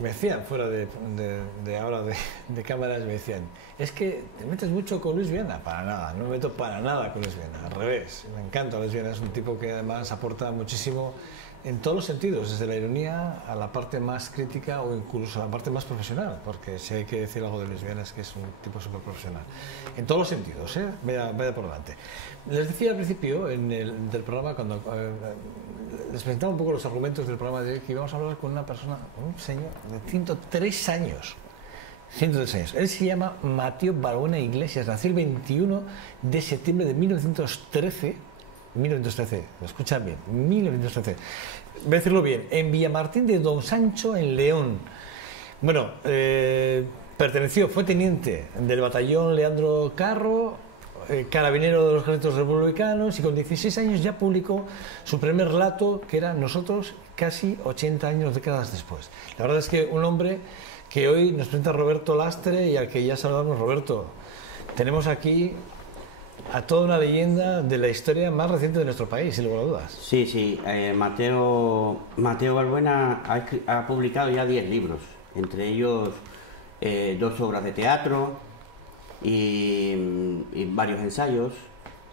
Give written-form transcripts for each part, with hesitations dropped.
me decían fuera ahora de cámaras, me decían, es que te metes mucho con Luis Viana. Para nada, no me meto para nada con Luis Viana, al revés, me encanta Luis Viana, es un tipo que además aporta muchísimo en todos los sentidos, desde la ironía a la parte más crítica o incluso a la parte más profesional, porque si hay que decir algo de Luis Viana es que es un tipo súper profesional, en todos los sentidos, vaya por delante. Les decía al principio del programa, cuando les presentaba un poco los argumentos del programa de hoy, que íbamos a hablar con una persona, un señor de 103 años. 103 años. Él se llama Mateo Balbuena Iglesias, nació el 21 de septiembre de 1913, lo escuchan bien, 1913, voy a decirlo bien, en Villamartín de Don Sancho, en León. Bueno, fue teniente del batallón Leandro Carro, carabinero de los ejércitos republicanos, y con 16 años ya publicó su primer relato, que era Nosotros, casi 80 años, décadas después. La verdad es que un hombre que hoy nos presenta Roberto Lastre y al que ya saludamos. Roberto, tenemos aquí a toda una leyenda de la historia más reciente de nuestro país, sin lugar a dudas. Sí, Mateo Balbuena ha publicado ya 10 libros, entre ellos 2 obras de teatro y varios ensayos.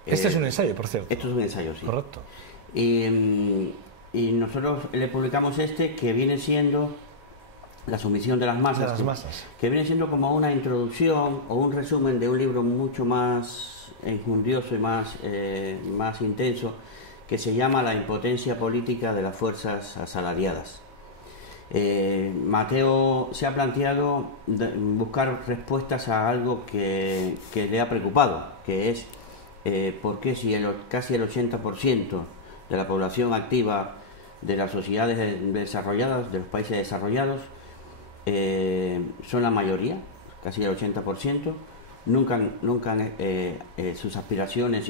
Este es un ensayo, por cierto. Esto es un ensayo, sí. Correcto. Y nosotros le publicamos este, que viene siendo La sumisión de las masas, que viene siendo como una introducción o un resumen de un libro mucho más enjundioso y más intenso, que se llama La impotencia política de las fuerzas asalariadas. Mateo se ha planteado buscar respuestas a algo que le ha preocupado, que es por qué si casi el 80% de la población activa de las sociedades desarrolladas, de los países desarrollados, son la mayoría, casi el 80%, nunca sus aspiraciones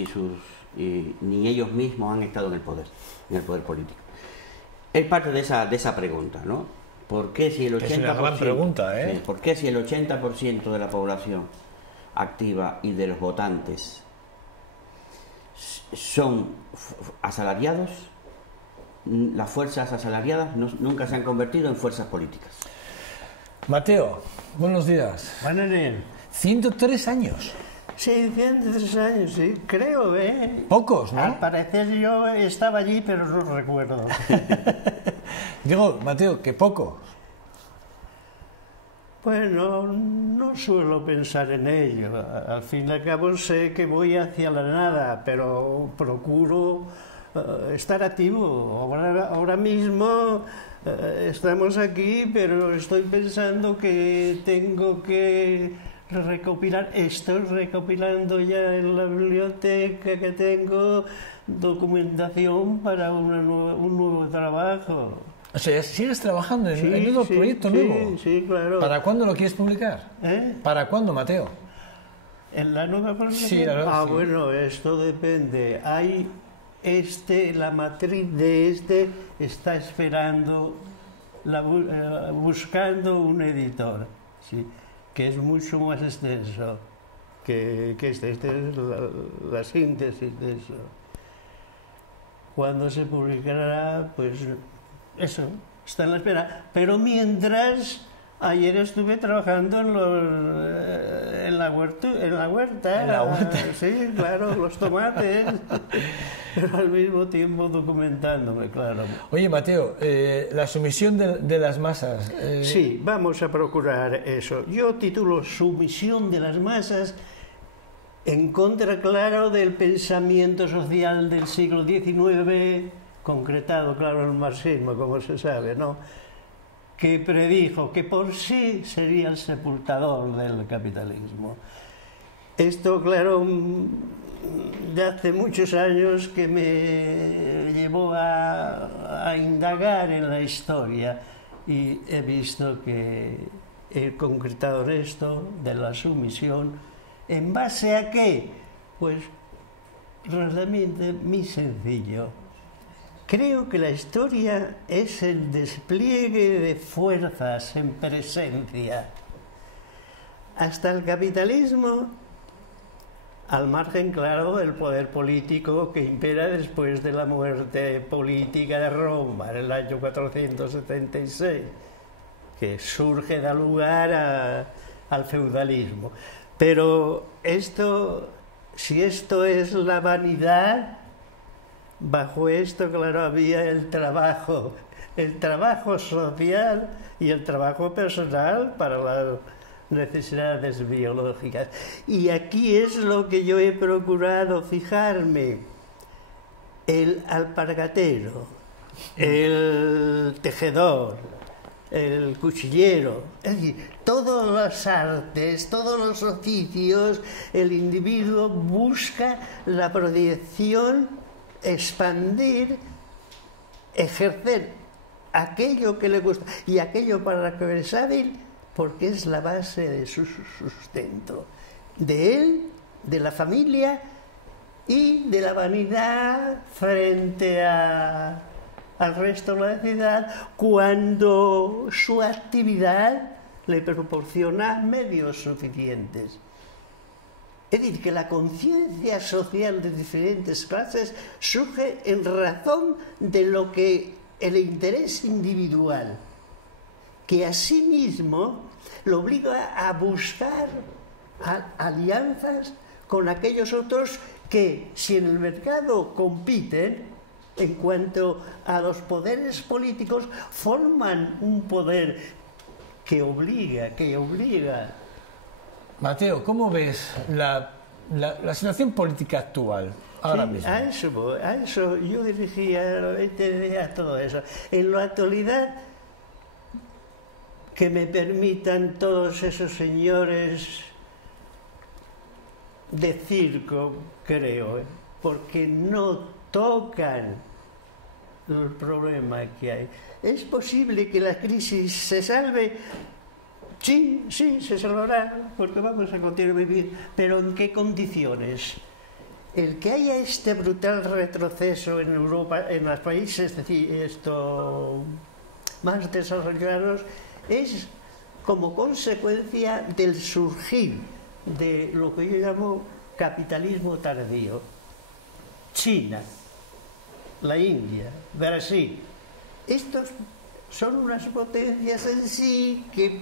ni ellos mismos han estado en el poder político. Es parte de esa pregunta, ¿no? ¿Por qué si el 80%, es una gran pregunta, sí, ¿por qué si el 80% de la población activa y de los votantes son asalariados, las fuerzas asalariadas nunca se han convertido en fuerzas políticas? Mateo, buenos días. Buenos días. 103 años. Sí, 103 años, sí, creo, Pocos, ¿no? Al parecer yo estaba allí, pero no recuerdo. Digo, Mateo, que pocos. Bueno, no suelo pensar en ello. Al fin y al cabo sé que voy hacia la nada, pero procuro estar activo. Ahora mismo estamos aquí, pero estoy pensando que tengo que estoy recopilando ya en la biblioteca que tengo documentación para un nuevo trabajo. O sea, ¿sigues trabajando en un proyecto nuevo? Sí, claro. ¿Para cuándo lo quieres publicar? ¿Para cuándo, Mateo? ¿En la nueva publicación? Sí, sí. Bueno, esto depende. La matriz de está esperando, buscando un editor, ¿sí? Que es mucho más extenso que este. Esta es la síntesis de eso. Cuando se publicará, pues eso, está en la espera. Pero mientras, ayer estuve trabajando en la huerta. ¿En la huerta? Sí, claro, los tomates. Pero al mismo tiempo documentándome, claro. Oye, Mateo, la sumisión de las masas... Sí, vamos a procurar eso. Yo titulo Sumisión de las masas en contra, claro, del pensamiento social del siglo XIX, concretado, claro, en el marxismo, como se sabe, ¿no? Que predijo que por sí sería el sepultador del capitalismo. Esto, claro, de hace muchos años que me llevó a indagar en la historia y he visto que he concretado en esto de la sumisión. ¿En base a qué? Pues realmente muy sencillo. Creo que la historia es el despliegue de fuerzas en presencia. Hasta el capitalismo, al margen, claro, del poder político que impera después de la muerte política de Roma en el año 476. que surge da lugar al feudalismo. Pero esto, si esto es la vanidad, bajo esto, claro, había el trabajo social y el trabajo personal para las necesidades biológicas. Y aquí es lo que yo he procurado fijarme: el alpargatero, el tejedor, el cuchillero, es decir, todas las artes, todos los oficios, el individuo busca la proyección, expandir, ejercer aquello que le gusta y aquello para lo que es hábil, porque es la base de su sustento, de él, de la familia y de la vanidad frente al resto de la ciudad, cuando su actividad le proporciona medios suficientes. Es decir, que la conciencia social de diferentes clases surge en razón de lo que el interés individual, que asimismo lo obliga a buscar alianzas con aquellos otros que, si en el mercado compiten, en cuanto a los poderes políticos, forman un poder que obliga. Mateo, ¿cómo ves la situación política actual ahora mismo? A eso yo dirigía a todo eso. En la actualidad, que me permitan todos esos señores de circo, creo, porque no tocan el problema que hay. ¿Es posible que la crisis se salve? Sí, se salvará, porque vamos a continuar viviendo. ¿Pero en qué condiciones? El que haya este brutal retroceso en Europa, en los países más desarrollados, es como consecuencia del surgir de lo que yo llamo capitalismo tardío. China, la India, Brasil, estos son unas potencias en sí que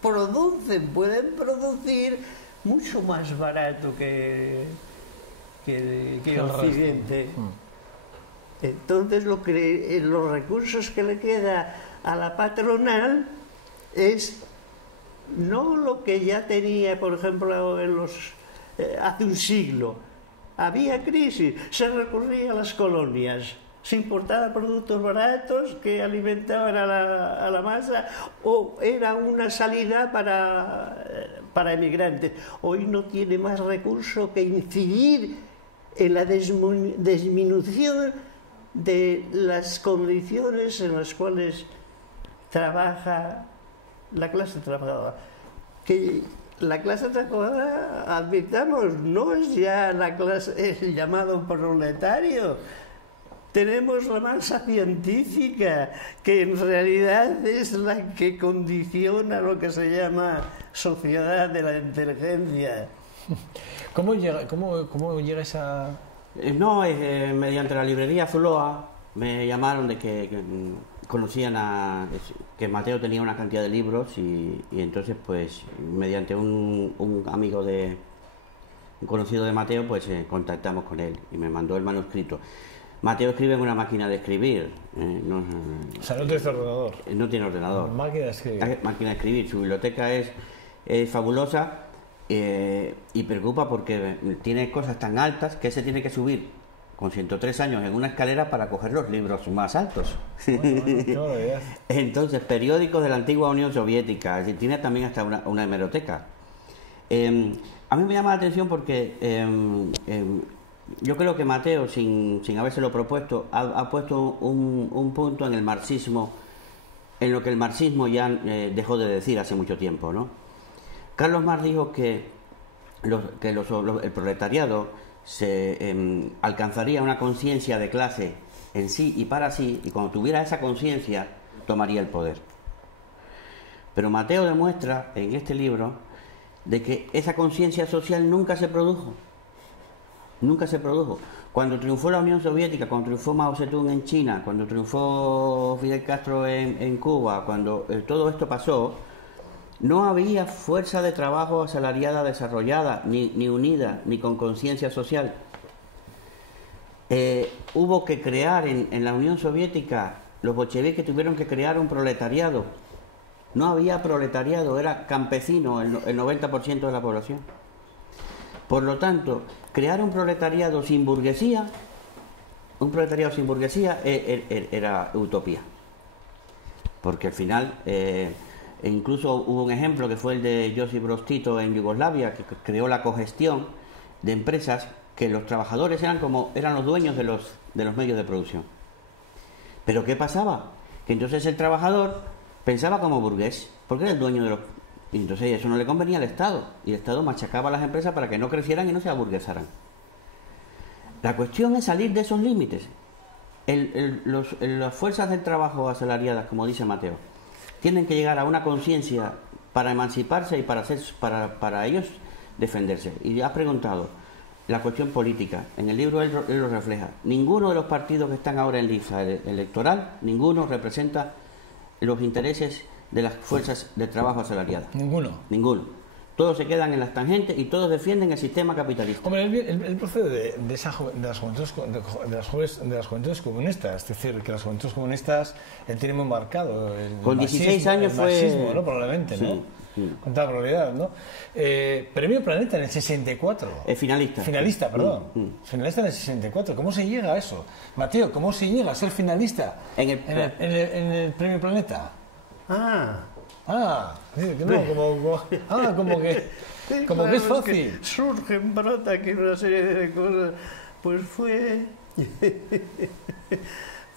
pueden producir mucho más barato que Occidente. Entonces los recursos que le queda a la patronal es no lo que ya tenía, por ejemplo, hace un siglo. Había crisis, se recurría a las colonias, se importaban productos baratos que alimentaban a la masa, o era una salida para emigrantes. Hoy no tiene más recurso que incidir en la disminución de las condiciones en las cuales trabaja la clase trabajadora. Que la clase trabajadora, admitamos, no es ya el llamado proletario. Tenemos la masa científica, que en realidad es la que condiciona lo que se llama sociedad de la inteligencia. ¿Cómo llega esa...? Mediante la librería Zuloa me llamaron de que conocían que Mateo tenía una cantidad de libros y entonces pues mediante un amigo un conocido de Mateo, pues contactamos con él y me mandó el manuscrito. Mateo escribe en una máquina de escribir. O sea, no tiene ordenador. No tiene ordenador. Máquina de escribir. Máquina de escribir. Su biblioteca es fabulosa y preocupa porque tiene cosas tan altas que se tiene que subir con 103 años en una escalera para coger los libros más altos. Bueno, Entonces, periódicos de la antigua Unión Soviética, tiene también hasta una hemeroteca. A mí me llama la atención porque yo creo que Mateo, sin habérselo propuesto, ha puesto un punto en el marxismo, en lo que el marxismo ya dejó de decir hace mucho tiempo, ¿no? Carlos Marx dijo que el proletariado alcanzaría una conciencia de clase en sí y para sí, y cuando tuviera esa conciencia tomaría el poder. Pero Mateo demuestra en este libro de que esa conciencia social nunca se produjo. Cuando triunfó la Unión Soviética, cuando triunfó Mao Zedong en China, cuando triunfó Fidel Castro en Cuba, cuando todo esto pasó, no había fuerza de trabajo asalariada desarrollada, ni unida, ni con conciencia social. Hubo que crear en la Unión Soviética, los bolcheviques tuvieron que crear un proletariado. No había proletariado, era campesino el 90% de la población. Por lo tanto, crear un proletariado sin burguesía era utopía. Porque al final, incluso hubo un ejemplo que fue el de Josip Broz Tito en Yugoslavia, que creó la cogestión de empresas que los trabajadores eran los dueños de los medios de producción. Pero ¿qué pasaba? Que entonces el trabajador pensaba como burgués, porque era el dueño de los... Y entonces eso no le convenía al Estado, y el Estado machacaba a las empresas para que no crecieran y no se aburguesaran. La cuestión es salir de esos límites. Las fuerzas del trabajo asalariadas, como dice Mateo, tienen que llegar a una conciencia para emanciparse y para ellos defenderse. Y has preguntado, la cuestión política, en el libro él lo refleja. Ninguno de los partidos que están ahora en lista electoral, ninguno representa los intereses de las fuerzas de trabajo asalariadas. Ninguno. Todos se quedan en las tangentes y todos defienden el sistema capitalista. Hombre, él procede de las juventudes comunistas, es decir, que las juventudes comunistas él tiene muy marcado con 16 años el fue marxismo, ¿no? Probablemente, ¿no? Sí. Con toda probabilidad, ¿no? Premio Planeta en el 64. Finalista. Finalista, perdón. Finalista en el 64. ¿Cómo se llega a eso? Mateo, ¿cómo se llega a ser finalista en el Premio Planeta? Como que es fácil. Surgen, brota aquí una serie de cosas. Pues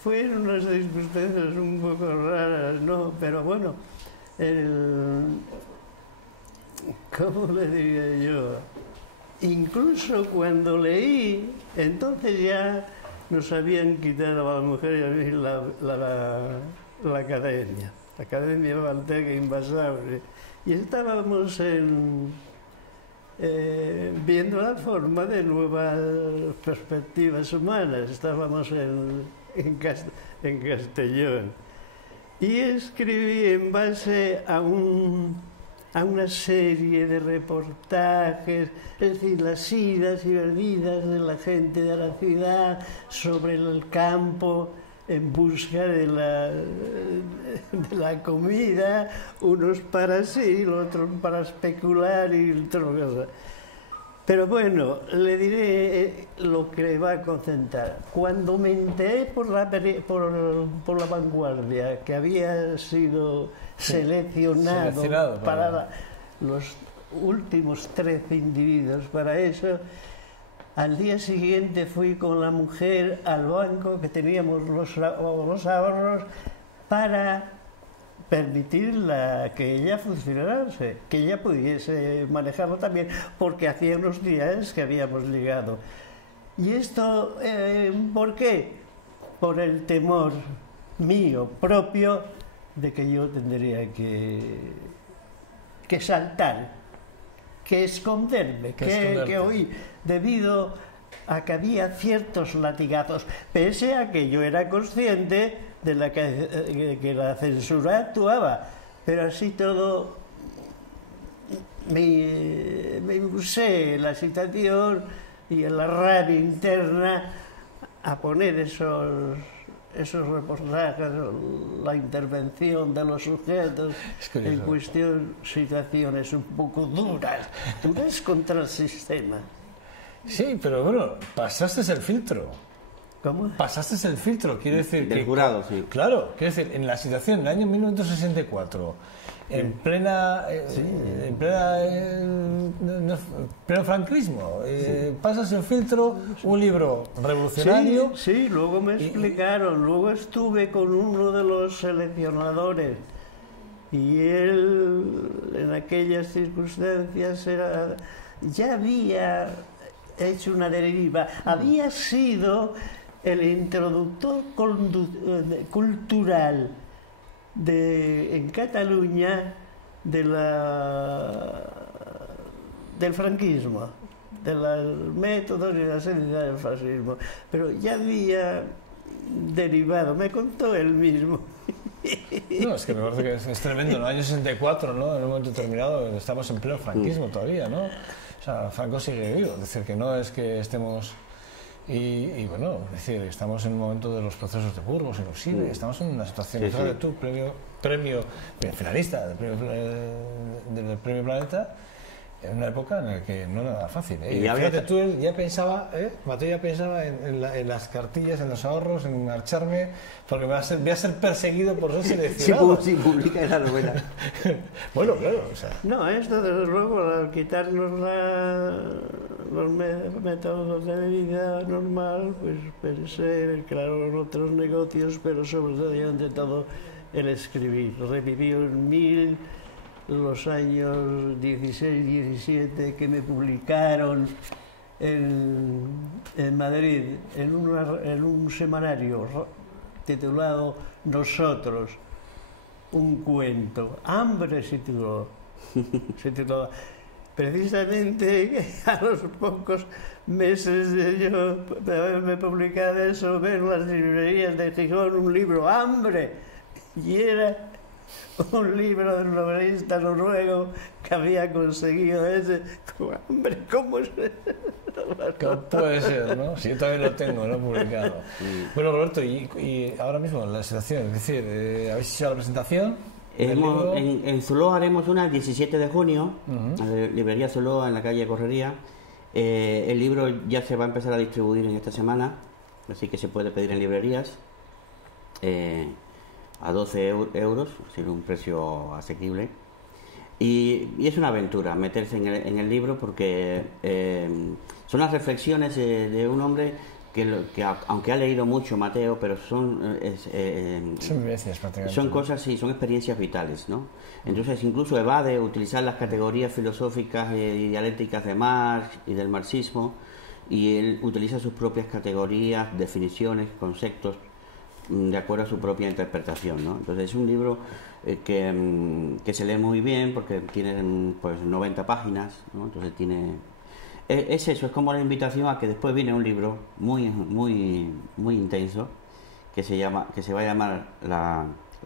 fueron unas circunstancias un poco raras, ¿no? Pero bueno, ¿cómo le diría yo? Incluso cuando leí, entonces ya nos habían quitado a la mujer y a mí la academia. La Academia Manteca Invasables, y estábamos viendo la forma de nuevas perspectivas humanas, estábamos en Castellón, y escribí en base a una serie de reportajes, es decir, las idas y venidas de la gente de la ciudad sobre el campo, en busca de la comida, unos para sí, los otros para especular y otra cosa. Pero bueno, le diré lo que va a concentrar. Cuando me enteré por la Vanguardia que había sido seleccionado para los últimos 13 individuos para eso, al día siguiente fui con la mujer al banco que teníamos los ahorros para permitirla que ella funcionase, que ella pudiese manejarlo también, porque hacía unos días que habíamos llegado. ¿Y esto por qué? Por el temor mío propio de que yo tendría que saltar, que esconderme, que oí, debido a que había ciertos latigazos, pese a que yo era consciente de que la censura actuaba, pero así todo me impuse la situación y en la rabia interna a poner esos reportajes, la intervención de los sujetos en cuestión, situaciones un poco duras contra el sistema. Sí, pero bueno, pasaste el filtro. ¿Cómo? Pasaste el filtro, quiere decir del jurado, sí. Claro, quiere decir, en la situación del año 1964, en pleno franquismo, pasas el filtro, un libro revolucionario. Sí, luego me explicaron, luego estuve con uno de los seleccionadores y él en aquellas circunstancias ya había hecho una deriva, había sido el introductor cultural en Cataluña del franquismo. de los métodos y la seriedad del fascismo. Pero ya había derivado, me contó él mismo. No, es que me parece que es tremendo. En el año 64, ¿no? En un momento determinado, estamos en pleno franquismo todavía, ¿no? O sea, Franco sigue vivo. Es decir, que no es que estemos... Y bueno, es decir, estamos en un momento de los procesos de Burgos, inclusive. Estamos en una situación... Sí, Fíjate tú, premio finalista del premio Planeta, en una época en la que no era nada fácil. Y fíjate tú, él ya pensaba, Mateo ya pensaba en las cartillas, en los ahorros, en marcharme, porque voy a ser perseguido por ser seleccionado. Si publica esa novela. Bueno, claro, o sea... No, esto desde luego, al quitarnos los métodos de vida normal, pues pensé, claro, en otros negocios, pero sobre todo y ante todo el escribir. Reviví en los años 16, 17 que me publicaron en Madrid en un semanario titulado Nosotros, un cuento. Hambre se tituló. Precisamente a los pocos meses de yo haberme publicado eso, ver en las librerías de Gijón un libro, Hambre, y era un libro del novelista noruego que había conseguido ese. Hombre, ¿cómo es eso? ¿Cómo puede ser, no? Si yo también lo tengo, ¿no? Publicado. Bueno, Roberto, y ahora mismo la situación, es decir, ¿habéis hecho la presentación? En Zuloa haremos una el 17 de junio, en la librería Zuloa, en la calle Correría. El libro ya se va a empezar a distribuir en esta semana, así que se puede pedir en librerías. A 12 euros, es un precio asequible. Y es una aventura meterse en el libro, porque son las reflexiones de un hombre que aunque ha leído mucho, Mateo, pero son vivencias, prácticamente. Son cosas, sí, son experiencias vitales, ¿no? Entonces incluso evade utilizar las categorías filosóficas y dialécticas de Marx y del marxismo, y él utiliza sus propias categorías, definiciones, conceptos, de acuerdo a su propia interpretación, ¿no? Entonces es un libro que se lee muy bien, porque tiene pues 90 páginas, ¿no? Entonces tiene... Es eso, es como la invitación a que después viene un libro muy intenso que se va a llamar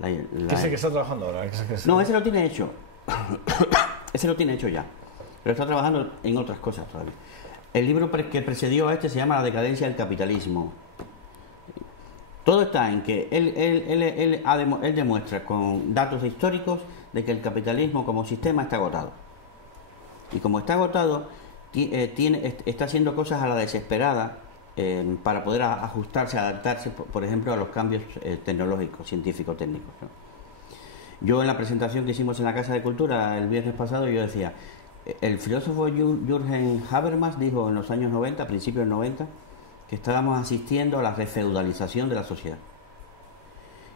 ¿Qué es el que está trabajando ahora? No, ese lo tiene hecho. Ese lo tiene hecho ya, pero está trabajando en otras cosas todavía. El libro que precedió a este se llama La decadencia del capitalismo. Todo está en que él demuestra con datos históricos de que el capitalismo como sistema está agotado. Y como está agotado, está haciendo cosas a la desesperada para poder ajustarse, adaptarse, por ejemplo, a los cambios tecnológicos, científico-técnicos, ¿no? Yo en la presentación que hicimos en la Casa de Cultura el viernes pasado, yo decía, el filósofo Jürgen Habermas dijo en los años 90, principios 90, que estábamos asistiendo a la refeudalización de la sociedad.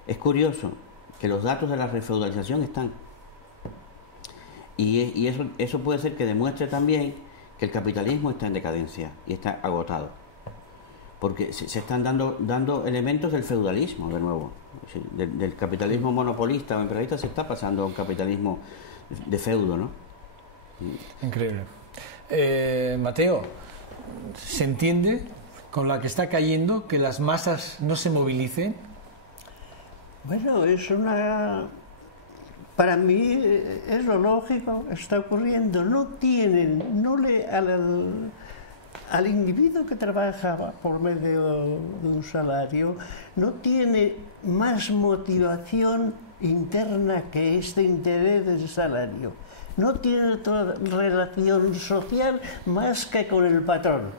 Es curioso que los datos de la refeudalización están. Y eso puede ser que demuestre también que el capitalismo está en decadencia y está agotado. Porque se están dando elementos del feudalismo, de nuevo. Del capitalismo monopolista o imperialista se está pasando a un capitalismo de feudo, ¿no? Increíble. Mateo, ¿se entiende con la que está cayendo que las masas no se movilicen? Bueno, para mí es lo lógico, está ocurriendo. Al individuo que trabaja por medio de un salario, no tiene más motivación interna que este interés del salario. No tiene otra relación social más que con el patrón.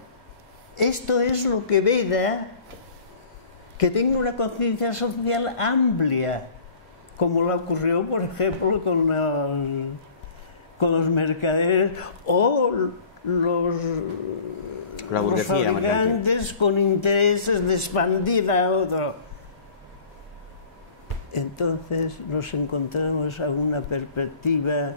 Esto es lo que veda que tenga una conciencia social amplia, como le ocurrió, por ejemplo, con los mercaderes o los fabricantes con intereses de expandir a otro. Entonces nos encontramos a una perspectiva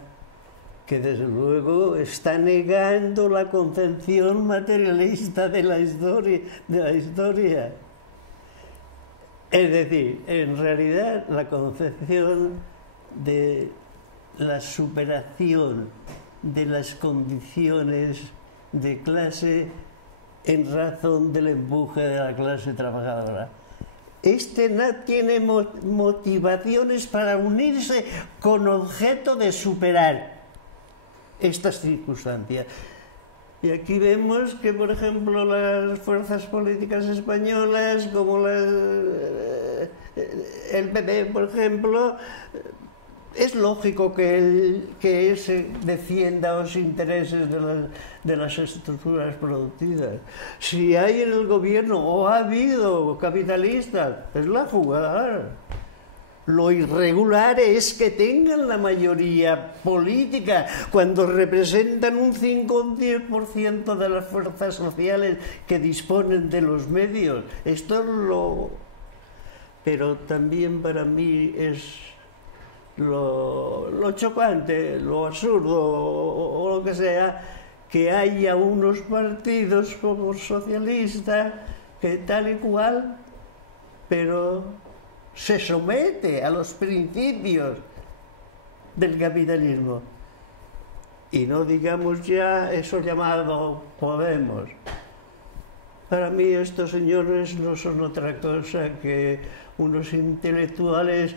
que desde luego está negando la concepción materialista de la historia. Es decir, en realidad la concepción de la superación de las condiciones de clase en razón del empuje de la clase trabajadora. Este no tiene motivaciones para unirse con objeto de superar estas circunstancias. Y aquí vemos que, por ejemplo, las fuerzas políticas españolas, como el PP, por ejemplo, es lógico que se defienda los intereses de las estructuras productivas. Si hay en el gobierno o ha habido capitalistas, es la jugada. Lo irregular es que tengan la mayoría política cuando representan un 5 o un 10% de las fuerzas sociales que disponen de los medios. Esto es lo... Pero también para mí es lo chocante, lo absurdo o lo que sea, que haya unos partidos como socialistas que tal y cual, pero se somete a los principios del capitalismo. Y no digamos ya eso llamado Podemos. Para mí estos señores no son otra cosa que unos intelectuales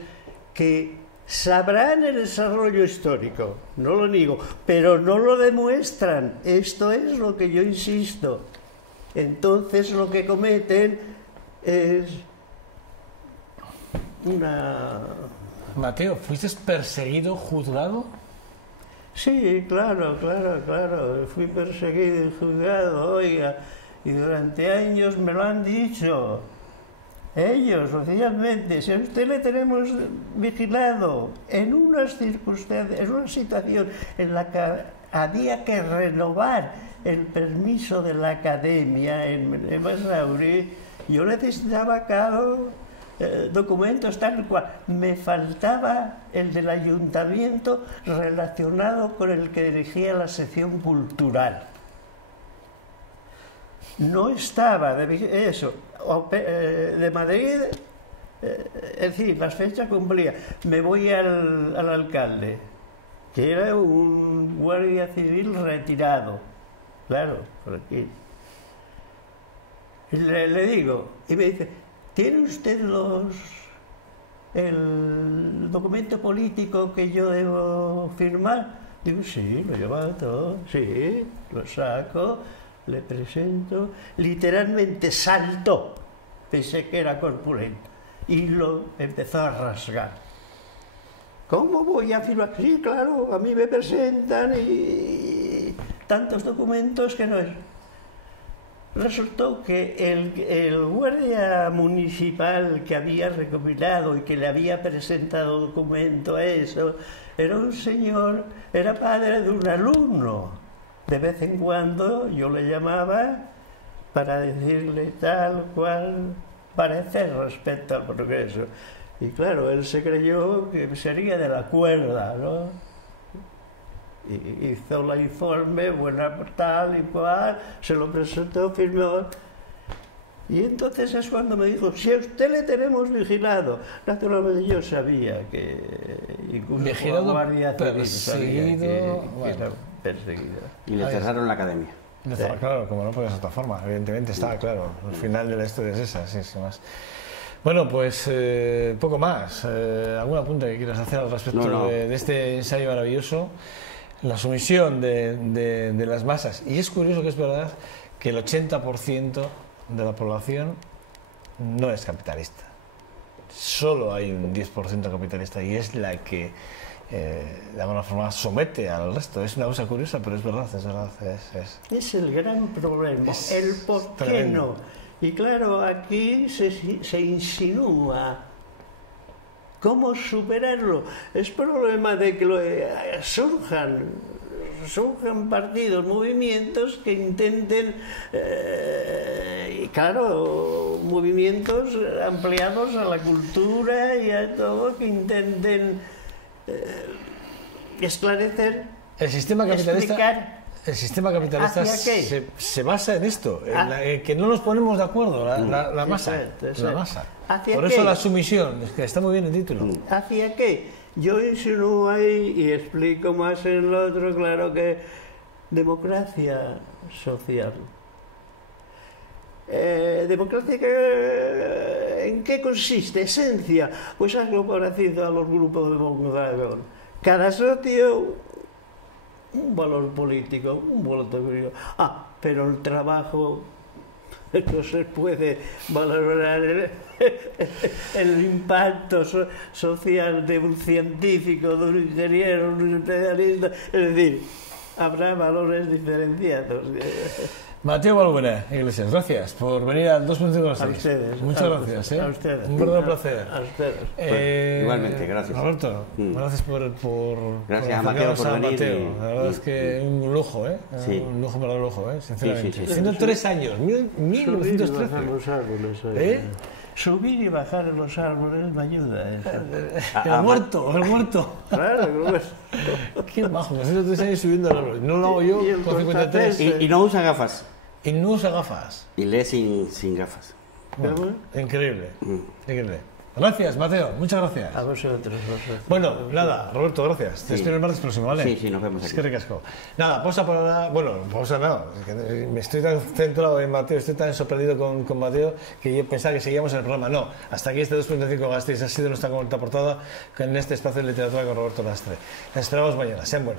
que sabrán el desarrollo histórico, no lo niego, pero no lo demuestran. Esto es lo que yo insisto. Entonces lo que cometen es una... Mateo, ¿fuiste perseguido, juzgado? Sí, claro. Fui perseguido y juzgado, oiga, y durante años me lo han dicho. Ellos, oficialmente, si a usted le tenemos vigilado en unas circunstancias, en una situación en la que había que renovar el permiso de la academia en Basauri, yo necesitaba documentos tal cual. Me faltaba el del ayuntamiento relacionado con el que dirigía la sección cultural. No estaba de Madrid, es decir, las fechas cumplía. Me voy al alcalde, que era un guardia civil retirado, claro, por aquí. Y le digo, y me dice, ¿tiene usted el documento político que yo debo firmar? Digo, sí, lo lleva todo, sí, lo saco. Le presento, literalmente saltó, pensé que era corpulento, y lo empezó a rasgar. ¿Cómo voy a firmar? Sí, claro, a mí me presentan y tantos documentos que no es. Resultó que el guardia municipal que había recopilado y que le había presentado documento a eso, era un señor, era padre de un alumno. De vez en cuando yo le llamaba para decirle tal cual parecer respecto al progreso. Y claro, él se creyó que sería de la cuerda, ¿no? Y hizo el informe, buena tal y cual, se lo presentó, firmó. Y entonces es cuando me dijo, si a usted le tenemos vigilado. Naturalmente yo sabía que incluso vigilado, guardia civil perseguido, perseguido. Y le cerraron la academia. Claro, como no puede ser de otra forma, evidentemente estaba claro. El final de la historia es esa, sí, sin más. Bueno, pues poco más. ¿Algún apunte que quieras hacer al respecto No. de este ensayo maravilloso? La sumisión de las masas. Y es curioso que es verdad que el 80% de la población no es capitalista. Solo hay un 10% capitalista y es la que de alguna forma somete al resto. Es una cosa curiosa, pero es verdad. Es el gran problema, el por qué tremendo. no. Y claro, aquí se insinúa cómo superarlo. Es problema de que surjan partidos, movimientos que intenten, y claro, movimientos ampliados a la cultura y a todo, que intenten esclarecer, El sistema capitalista, explicar. el sistema capitalista ¿Hacia qué? se basa en esto, en que no nos ponemos de acuerdo, la masa. Exacto. La masa. ¿Hacia Por eso qué? la sumisión, es que está muy bien el título. ¿Hacia qué? Yo insinúo ahí y explico más en lo otro, claro que democracia social. ¿Democracia en qué consiste? Esencia, pues algo parecido a los grupos de Volkswagen. Cada socio, un valor político, un voto político. Pero el trabajo no se puede valorar el impacto social de un científico, de un ingeniero, un especialista. Es decir, habrá valores diferenciados. Mateo Balbuena Iglesias, gracias por venir al 2.56. A ustedes. Muchas gracias. A ustedes. Un verdadero placer. A ustedes. Pues, igualmente, gracias. Roberto, gracias por gracias a Mateo por venir. La verdad es que un lujo, Sí. Un lujo, verdadero lujo, sinceramente. Sí. 103 años, 1913. Los árboles. Subir y bajar en los árboles me ayuda. El muerto. Claro, Qué bajo, 103 años subiendo el árbol. No lo hago yo con 53. Y no usa gafas. Y no usa gafas. Y lee sin gafas. Bueno, increíble. Increíble. Gracias, Mateo. Muchas gracias. A vosotros. Bueno, nada, Roberto, gracias. Te espero el martes próximo, ¿vale? Sí, nos vemos aquí. Es que ricasco. Nada, pausa para nada. Bueno, pausa nada. Me estoy tan centrado en Mateo, estoy tan sorprendido con Mateo que yo pensaba que seguíamos en el programa. No, hasta aquí este 2.5 Gasteiz ha sido nuestra cuarta portada en este espacio de literatura con Roberto Lastre. Les esperamos mañana. Sean buenos.